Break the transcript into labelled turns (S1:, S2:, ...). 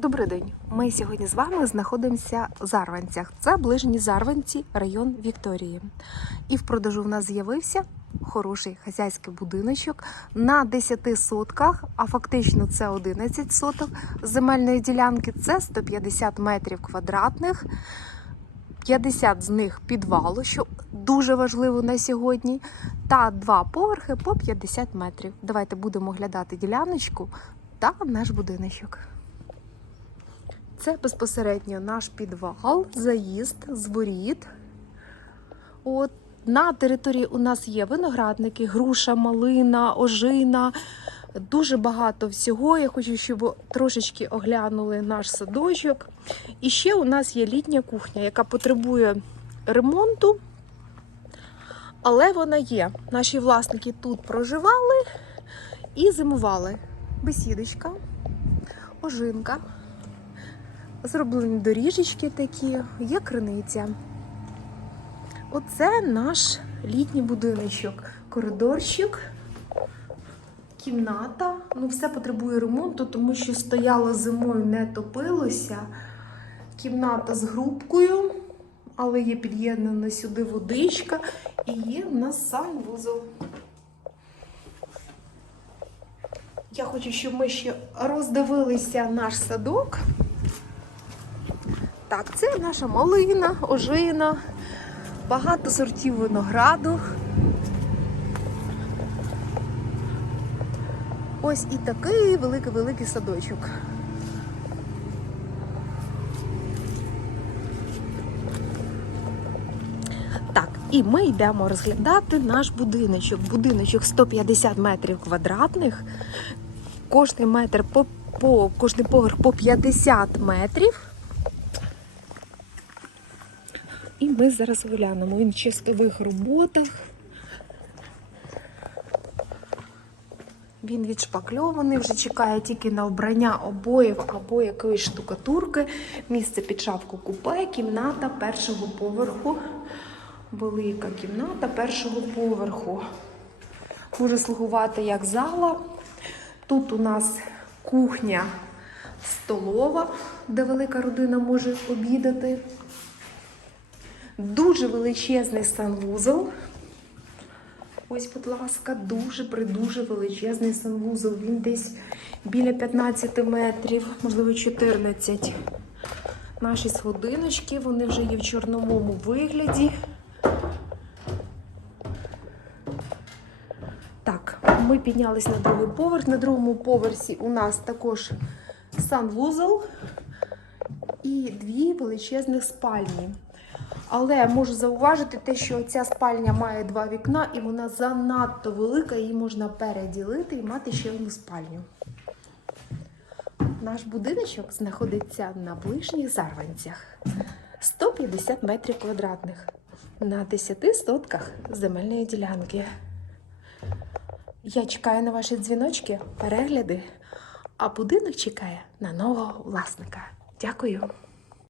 S1: Добрий день. Ми сьогодні з вами знаходимося в Зарванцях. Це ближні Зарванці, район Вікторії. І в продажу в нас з'явився хороший хазяйський будиночок на 10 сотках, а фактично це 11 соток земельної ділянки. Це 150 метрів квадратних. 50 з них підвалу, що дуже важливо на сьогодні, та два поверхи по 50 метрів. Давайте будемо оглядати діляночку та наш будиночок. Це безпосередньо наш підвал, заїзд з воріт. От на території у нас є виноградники, груша, малина, ожина. Дуже багато всього. Я хочу, щоб трошечки оглянули наш садочок. І ще у нас є літня кухня, яка потребує ремонту, але вона є. Наші власники тут проживали і зимували. Бесідочка, ожинка. Зроблені доріжечки такі, є криниця. Оце наш літній будиночок. Коридорчик, кімната. Ну, все потребує ремонту, тому що стояло зимою, не топилося. Кімната з грубкою, але є під'єднана сюди водичка і є в нас санвузол. Я хочу, щоб ми ще роздивилися наш садок. Так, це наша малина, ожина, багато сортів винограду. Ось і такий великий-великий садочок. Так, і ми йдемо розглядати наш будиночок. Будиночок 150 метрів квадратних. Кожний метр по, по кожний поверх по 50 метрів. І ми зараз глянемо. Він в чистових роботах. Він відшпакльований, вже чекає тільки на обрання обоїв або якоїсь штукатурки. Місце під шапку купе, кімната першого поверху. Велика кімната першого поверху. Може слугувати як зала. Тут у нас кухня столова, де велика родина може обідати. Дуже величезний санвузол. Ось, будь ласка, дуже придуже величезний санвузол. Він десь біля 15 метрів, можливо, 14. Наші сходиночки, вони вже є в чорновому вигляді. Так, ми піднялись на другий поверх. На другому поверсі у нас також санвузол і дві величезних спальні. Але можу зауважити те, що ця спальня має два вікна, і вона занадто велика, її можна переділити і мати ще одну спальню. Наш будиночок знаходиться на ближніх зарванцях 150 метрів квадратних на 10 сотках земельної ділянки. Я чекаю на ваші дзвіночки, перегляди, а будинок чекає на нового власника. Дякую.